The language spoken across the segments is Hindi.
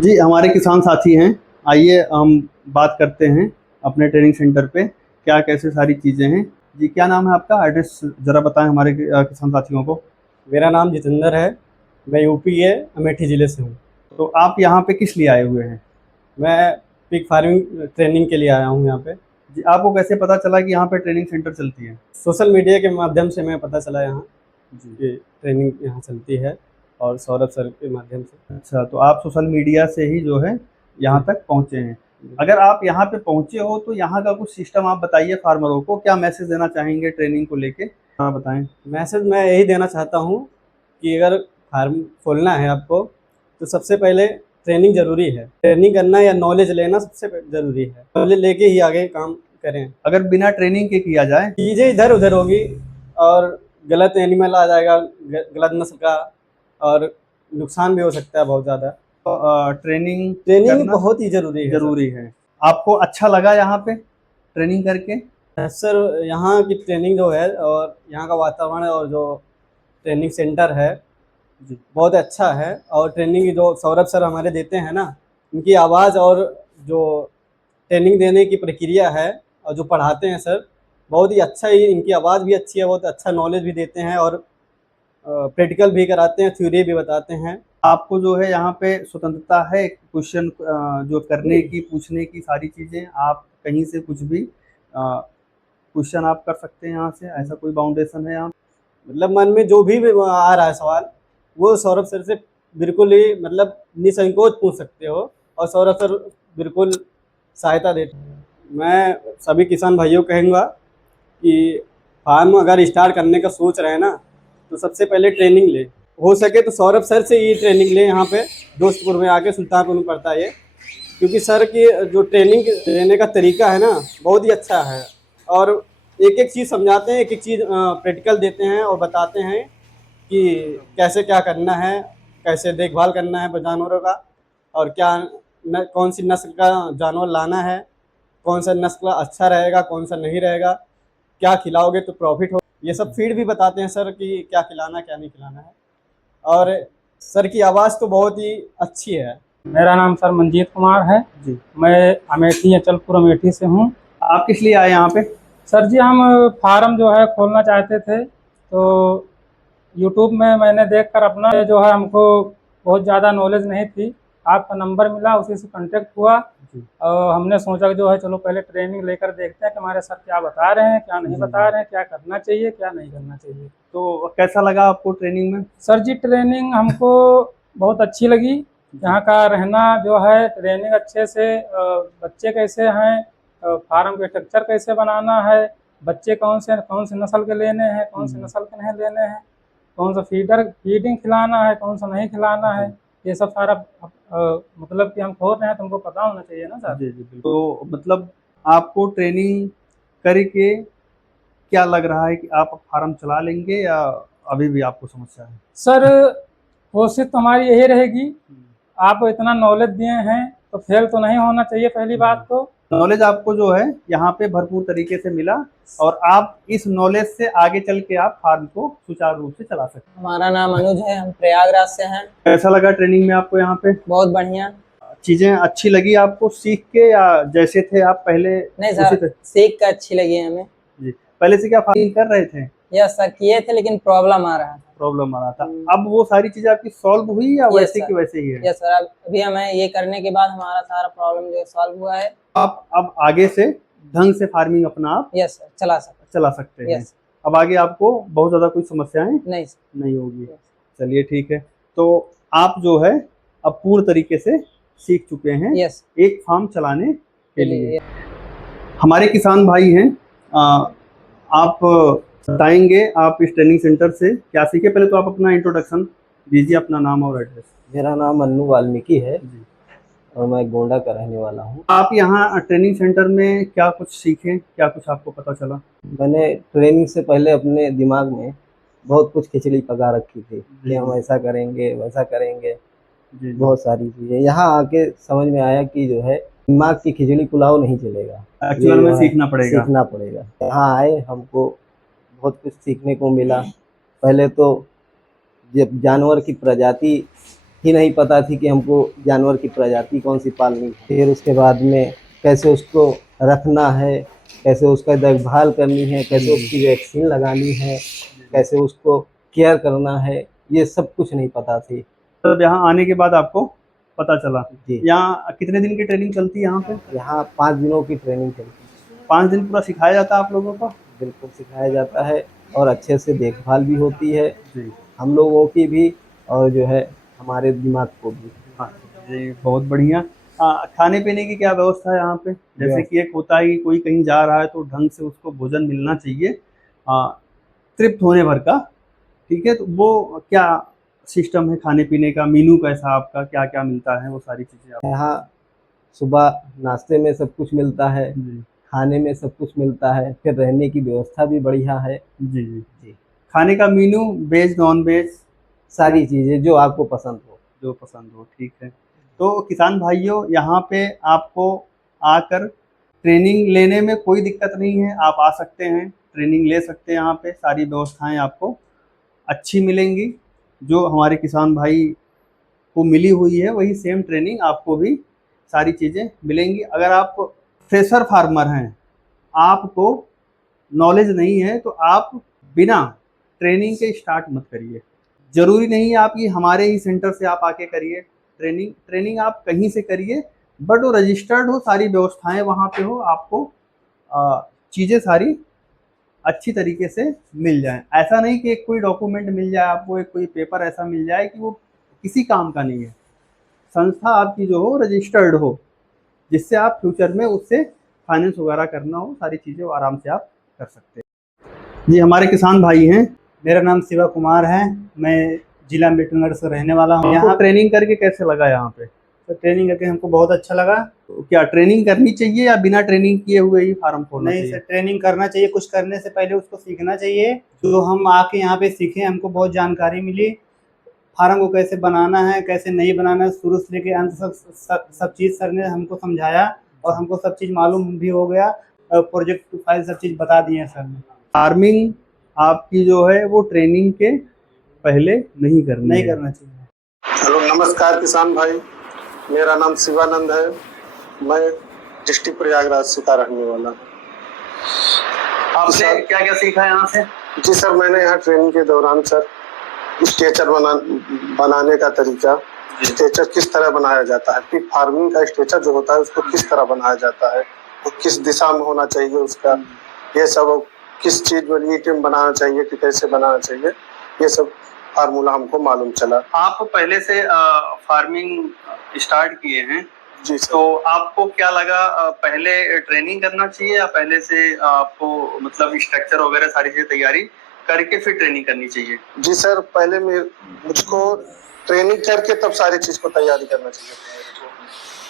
जी, हमारे किसान साथी हैं। आइए हम बात करते हैं अपने ट्रेनिंग सेंटर पे, क्या कैसे सारी चीज़ें हैं। जी, क्या नाम है आपका? एड्रेस ज़रा बताएँ हमारे किसान साथियों को। मेरा नाम जितेंद्र है। मैं यूपी के अमेठी ज़िले से हूँ। तो आप यहाँ पे किस लिए आए हुए हैं? मैं पिग फार्मिंग ट्रेनिंग के लिए आया हूँ यहाँ पे। जी, आपको कैसे पता चला कि यहाँ पे ट्रेनिंग सेंटर चलती है? सोशल मीडिया के माध्यम से मैं पता चला यहाँ जी। कि ट्रेनिंग यहाँ चलती है और सौरभ सर के माध्यम से। अच्छा, तो आप सोशल मीडिया से ही जो है यहाँ जी, तक पहुँचे हैं। जी। अगर आप यहाँ पे पहुँचे हो तो यहाँ का कुछ सिस्टम आप बताइए फार्मरों को, क्या मैसेज देना चाहेंगे ट्रेनिंग को लेके? हाँ, बताएँ। मैसेज मैं यही देना चाहता हूँ कि अगर फार्म खोलना है आपको तो सबसे पहले ट्रेनिंग ज़रूरी है। ट्रेनिंग करना या नॉलेज लेना सबसे ज़रूरी है। नॉलेज लेके ही आगे काम करें। अगर बिना ट्रेनिंग के किया जाए? चीज़ें इधर-उधर होगी और गलत एनिमल आ जाएगा, गलत नस्ल का, और नुकसान भी हो सकता है बहुत ज़्यादा। तो ट्रेनिंग ट्रेनिंग करना बहुत ही ज़रूरी है सर। ज़रूरी है। आपको अच्छा लगा यहाँ पे ट्रेनिंग करके? सर यहाँ की ट्रेनिंग जो है और यहाँ का वातावरण और जो ट्रेनिंग सेंटर है जी। बहुत अच्छा है। और ट्रेनिंग जो सौरभ सर हमारे देते हैं ना, उनकी आवाज़ और जो ट्रेनिंग देने की प्रक्रिया है और जो पढ़ाते हैं सर, बहुत ही अच्छा ही, इनकी आवाज़ भी अच्छी है, बहुत अच्छा नॉलेज भी देते हैं और प्रैक्टिकल भी कराते हैं, थ्योरी भी बताते हैं। आपको जो है यहाँ पे स्वतंत्रता है क्वेश्चन जो करने की, पूछने की सारी चीज़ें, आप कहीं से कुछ भी क्वेश्चन आप कर सकते हैं यहाँ से, ऐसा कोई बाउंडेशन है यहाँ? मतलब मन में जो भी आ रहा है सवाल, वो सौरभ सर से बिल्कुल ही मतलब निसंकोच पूछ सकते हो और सौरभ सर बिल्कुल सहायता देते हैं। मैं सभी किसान भाइयों को कहूँगा कि फार्म अगर स्टार्ट करने का सोच रहे हैं ना, तो सबसे पहले ट्रेनिंग ले। हो सके तो सौरभ सर से ही ट्रेनिंग लें यहाँ पे दोस्तपुर में आके, सुल्तानपुर में पड़ता है ये। क्योंकि सर की जो ट्रेनिंग देने का तरीका है ना, बहुत ही अच्छा है और एक-एक चीज़ समझाते हैं, एक-एक चीज़ प्रैक्टिकल देते हैं और बताते हैं कि कैसे क्या करना है, कैसे देखभाल करना है जानवरों का, और क्या कौन सी नस्ल का जानवर लाना है, कौन सा नस्ल अच्छा रहेगा, कौन सा नहीं रहेगा, क्या खिलाओगे तो प्रॉफिट हो। ये सब फीड भी बताते हैं सर कि क्या खिलाना है, क्या नहीं खिलाना है। और सर की आवाज़ तो बहुत ही अच्छी है। मेरा नाम सर मंजीत कुमार है। जी। मैं अमेठी अचलपुर अमेठी से हूँ। आप किस लिए आए यहाँ पे? सर जी हम फार्म जो है खोलना चाहते थे, तो यूट्यूब में मैंने देखकर अपना जो है, हमको बहुत ज़्यादा नॉलेज नहीं थी, आपका नंबर मिला, उसी से कांटेक्ट हुआ जी। और हमने सोचा कि जो है चलो पहले ट्रेनिंग लेकर देखते हैं कि हमारे सर क्या बता रहे हैं, क्या नहीं जी, बता रहे हैं, क्या करना चाहिए, क्या नहीं करना चाहिए। तो कैसा लगा आपको ट्रेनिंग में? सर जी ट्रेनिंग हमको बहुत अच्छी लगी। यहाँ का रहना जो है, ट्रेनिंग अच्छे से, बच्चे कैसे हैं, फार्म के स्ट्रक्चर कैसे बनाना है, बच्चे कौन से नस्ल के लेने हैं, कौन से नस्ल के नहीं लेने हैं, कौन सा फीडिंग खिलाना है, कौन सा नहीं खिलाना है, ये सब सारा मतलब कि हम खोल रहे हैं तो हमको पता होना चाहिए ना सर। जी, जी, बिल्कुल। तो मतलब आपको ट्रेनिंग करके क्या लग रहा है कि आप फार्म चला लेंगे या अभी भी आपको समस्या है? सर कोशिश तो हमारी यही रहेगी, आप इतना नॉलेज दिए हैं तो फेल तो नहीं होना चाहिए पहली बात तो। नॉलेज आपको जो है यहाँ पे भरपूर तरीके से मिला और आप इस नॉलेज से आगे चल के आप फार्म को सुचारू रूप से चला सकते हैं। हमारा नाम अनुज है, हम प्रयागराज से हैं। कैसा लगा ट्रेनिंग में आपको यहाँ पे? बहुत बढ़िया। चीजें अच्छी लगी आपको सीख के या जैसे थे आप पहले नहीं उसी सर, तरह? सीख कर अच्छी लगी हमें। जी। पहले से क्या फार्मिंग कर रहे थे? यस सर, किए थे लेकिन प्रॉब्लम आ रहा था। प्रॉब्लम आ रहा था। अब वो सारी चीजें आपकी सॉल्व हुई या यस वैसे सर। की वैसे ही है? यस सर, अभी हमें ये करने के बाद हमारा सारा प्रॉब्लम जो सॉल्व हुआ है। आप अब आगे से ढंग से फार्मिंग अपना आप यस सर, चला सकते हैं। यस। अब आगे आपको बहुत ज्यादा कोई समस्याएं नहीं सर। नहीं होगी। चलिए ठीक है। तो आप जो है अब पूर्ण तरीके से सीख चुके हैं यस। एक फार्म चलाने के लिए। हमारे किसान भाई हैं, आप बताएंगे आप इस ट्रेनिंग सेंटर से क्या सीखे? पहले तो आप अपना इंट्रोडक्शन दीजिए, अपना नाम और एड्रेस। मेरा नाम अन्नू वाल्मीकि है जी। और मैं गोंडा का रहने वाला हूँ। आप यहाँ ट्रेनिंग सेंटर में क्या कुछ सीखे, क्या कुछ आपको पता चला? मैंने ट्रेनिंग से पहले अपने दिमाग में बहुत कुछ खिचड़ी पका रखी थी कि हम ऐसा करेंगे वैसा करेंगे, जी। बहुत सारी चीज़ें। यहाँ आके समझ में आया कि जो है दिमाग की खिचड़ी पुलाव नहीं चलेगा, एक्चुअल में सीखना पड़ेगा। यहाँ आए हमको बहुत कुछ सीखने को मिला। पहले तो जब जानवर की प्रजाति ही नहीं पता थी कि हमको जानवर की प्रजाति कौन सी पालनी है। फिर उसके बाद में कैसे उसको रखना है, कैसे उसका देखभाल करनी है, कैसे उसकी वैक्सीन लगानी है, कैसे उसको केयर करना है, ये सब कुछ नहीं पता थी। तब यहाँ आने के बाद आपको पता चला। जी। यहाँ कितने दिन की ट्रेनिंग चलती है यहाँ पे? यहाँ 5 दिनों की ट्रेनिंग चलती है। 5 दिन पूरा सिखाया जाता है आप लोगों को? बिल्कुल सिखाया जाता है और अच्छे से देखभाल भी होती है, जी। हम लोगों की भी और जो है हमारे दिमाग को भी। हाँ जी, बहुत बढ़िया। खाने पीने की क्या व्यवस्था है यहाँ पे? जैसे कि एक होता है कि कोई कहीं जा रहा है तो ढंग से उसको भोजन मिलना चाहिए, तृप्त होने भर का, ठीक है? तो वो क्या सिस्टम है खाने पीने का? मेनू कैसा आपका, क्या क्या मिलता है, वो सारी चीज़ें आप? यहाँ सुबह नाश्ते में सब कुछ मिलता है, जी खाने में सब कुछ मिलता है, फिर रहने की व्यवस्था भी बढ़िया है। जी जी। जी। खाने का मेनू वेज नॉन वेज सारी चीज़ें जो आपको पसंद हो। जो पसंद हो, ठीक है। तो किसान भाइयों, यहाँ पे आपको आकर ट्रेनिंग लेने में कोई दिक्कत नहीं है, आप आ सकते हैं, ट्रेनिंग ले सकते हैं। यहाँ पे सारी व्यवस्थाएं आपको अच्छी मिलेंगी, जो हमारे किसान भाई को मिली हुई है वही सेम ट्रेनिंग आपको भी सारी चीज़ें मिलेंगी। अगर आप फ्रेशर फार्मर हैं, आपको नॉलेज नहीं है, तो आप बिना ट्रेनिंग के स्टार्ट मत करिए। ज़रूरी नहीं है आप कि हमारे ही सेंटर से आप आके करिए ट्रेनिंग आप कहीं से करिए, बट वो रजिस्टर्ड हो, सारी व्यवस्थाएं वहाँ पे हो, आपको चीज़ें सारी अच्छी तरीके से मिल जाए। ऐसा नहीं कि एक कोई डॉक्यूमेंट मिल जाए आपको, एक कोई पेपर ऐसा मिल जाए कि वो किसी काम का नहीं है। संस्था आपकी जो हो रजिस्टर्ड हो, जिससे आप फ्यूचर में उससे फाइनेंस वगैरह करना हो, सारी चीज़ें वो आराम से आप कर सकते हैं। जी, हमारे किसान भाई हैं। मेरा नाम शिवा कुमार है, मैं जिला अम्बेडकरनगर से रहने वाला हूँ। यहाँ यहाँ ट्रेनिंग करके कैसे लगा यहाँ पे? तो ट्रेनिंग करके हमको बहुत अच्छा लगा। तो क्या ट्रेनिंग करनी चाहिए या बिना ट्रेनिंग किए हुए ही फार्म खोलना नहीं चाहिए? सर, ट्रेनिंग करना चाहिए, कुछ करने से पहले उसको सीखना चाहिए। तो हम आके यहाँ पे सीखे, हमको बहुत जानकारी मिली, फार्म को कैसे बनाना है, कैसे नहीं बनाना है, शुरू से लेके अंत सब चीज़ सर ने हमको समझाया और हमको सब चीज़ मालूम भी हो गया। प्रोजेक्ट फाइल सब चीज़ बता दिए सर ने। फार्मिंग आपकी जो है वो ट्रेनिंग के पहले नहीं नहीं करना चाहिए। हेलो, नमस्कार किसान भाई, मेरा नाम शिवानंद है, मैं डिस्ट्रिक्ट प्रयागराज से का रहने वाला। आपने क्या क्या सीखा यहाँ से? जी सर, मैंने यहाँ ट्रेनिंग के दौरान सर स्ट्रेचर बनाने का तरीका, स्ट्रेचर किस तरह बनाया जाता है, पिग फार्मिंग का स्ट्रेचर जो होता है उसको किस तरह बनाया जाता है, तो किस दिशा में होना चाहिए उसका, ये सब किस चीज में ईटेम बनाना चाहिए कि कैसे बनाना चाहिए, ये सब फार्मूला हमको मालूम चला। आप पहले से फार्मिंग स्टार्ट किए हैं जी तो आपको क्या लगा, पहले ट्रेनिंग करना चाहिए या पहले से आपको मतलब स्ट्रक्चर वगैरह सारी चीजें तैयारी करके फिर ट्रेनिंग करनी चाहिए? जी सर, पहले मुझको ट्रेनिंग करके तब सारी चीज को तैयारी करना चाहिए।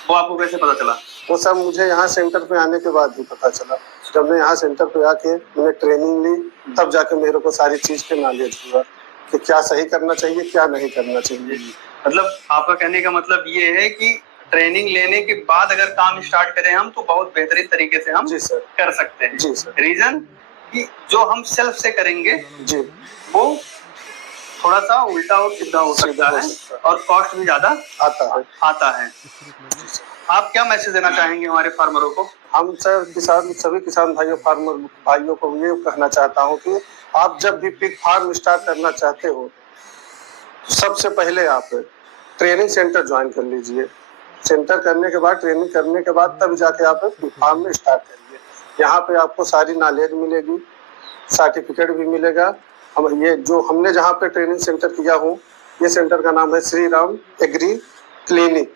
वो आपको कैसे पता चला? वो सब मुझे यहाँ सेंटर पे आने के बाद ही पता चला। जब मैं यहाँ सेंटर पे आके मैंने ट्रेनिंग ली, तब जाके मेरे को सारी चीज के नॉलेज हुआ कि क्या सही करना चाहिए, क्या नहीं करना चाहिए। मतलब आपका कहने का मतलब ये है कि ट्रेनिंग लेने के बाद अगर काम स्टार्ट करें हम तो बहुत बेहतरीन तरीके से हम जी सर, कर सकते हैं। जी सर। रीजन कि जो हम सेल्फ से करेंगे जी, वो थोड़ा सा उल्टा और सीधा हो सकता है और कॉस्ट भी ज्यादा आता है। आप क्या मैसेज देना चाहेंगे हमारे फार्मरों को? हम सर सभी किसान भाइयों, फार्मर भाइयों को ये कहना चाहता हूँ कि आप जब भी पिग फार्म स्टार्ट करना चाहते हो, सबसे पहले आप ट्रेनिंग सेंटर ज्वाइन कर लीजिए। सेंटर करने के बाद, ट्रेनिंग करने के बाद तब जाके आप पिग फार्म में स्टार्ट करिए। यहाँ पे आपको सारी नॉलेज मिलेगी, सर्टिफिकेट भी मिलेगा। हम ये जो हमने जहाँ पे ट्रेनिंग सेंटर किया हूँ, ये सेंटर का नाम है Shri Ram agree clinic,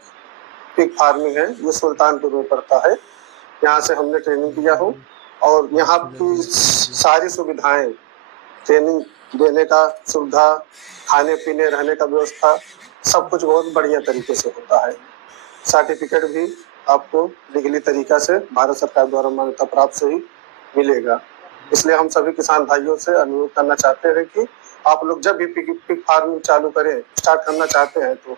pig farming है, ये सुल्तानपुर में पड़ता है। यहाँ से हमने ट्रेनिंग किया हूँ और यहाँ की सारी सुविधाएं, ट्रेनिंग देने का सुविधा, खाने पीने रहने का व्यवस्था, सब कुछ बहुत बढ़िया तरीके से होता है। सर्टिफिकेट भी आपको लीगली तरीका से भारत सरकार द्वारा मान्यता प्राप्त से ही मिलेगा। इसलिए हम सभी किसान भाइयों से अनुरोध करना चाहते हैं कि आप लोग जब भी पिग फार्मिंग चालू करें, स्टार्ट करना चाहते हैं, तो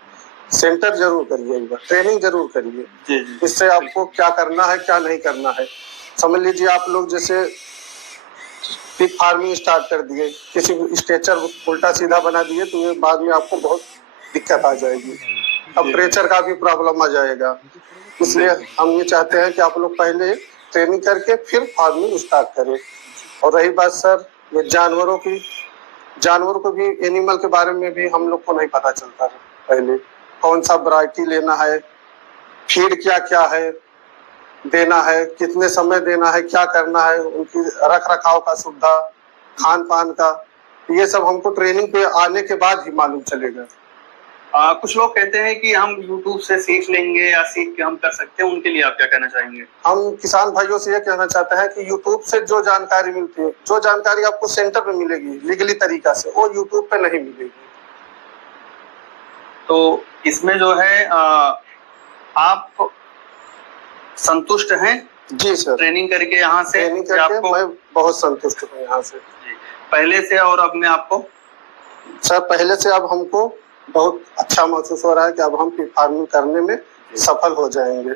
सेंटर जरूर करिए, एक बार ट्रेनिंग जरूर करिए। इससे आपको क्या करना है, क्या नहीं करना है। समझ लीजिए आप लोग जैसे पिग फार्मिंग स्टार्ट कर दिए, किसी स्ट्रेचर उल्टा सीधा बना दिए, तो ये बाद में आपको बहुत दिक्कत आ जाएगी, टेम्परेचर का भी प्रॉब्लम आ जाएगा। इसलिए हम ये चाहते हैं कि आप लोग पहले ट्रेनिंग करके फिर फार्मिंग स्टार्ट करें। और रही बात सर ये जानवरों की, जानवरों को भी, एनिमल के बारे में भी हम लोग को नहीं पता चलता है। पहले कौन सा वैरायटी लेना है, फीड क्या क्या है देना है, कितने समय देना है, क्या करना है, उनकी रख रखाव का सुविधा, खान पान का, ये सब हमको ट्रेनिंग पे आने के बाद ही मालूम चलेगा। कुछ लोग कहते हैं कि हम YouTube से सीख लेंगे या सीख के हम कर सकते हैं, उनके लिए आप क्या कहना चाहेंगे? हम किसान भाइयों से ये कहना चाहते हैं कि YouTube से जो जानकारी मिलती है, जो जानकारी आपको सेंटर में मिलेगी लीगली तरीका से, वो YouTube पे नहीं मिलेगी। तो इसमें जो है आप संतुष्ट हैं? जी सर, ट्रेनिंग करके यहाँ से ट्रेनिंग करके आपको मैं बहुत संतुष्ट हूँ यहाँ से। पहले से और अब में आपको? सर पहले से अब हमको बहुत अच्छा महसूस हो रहा है कि अब हम फार्मिंग करने में सफल हो जाएंगे।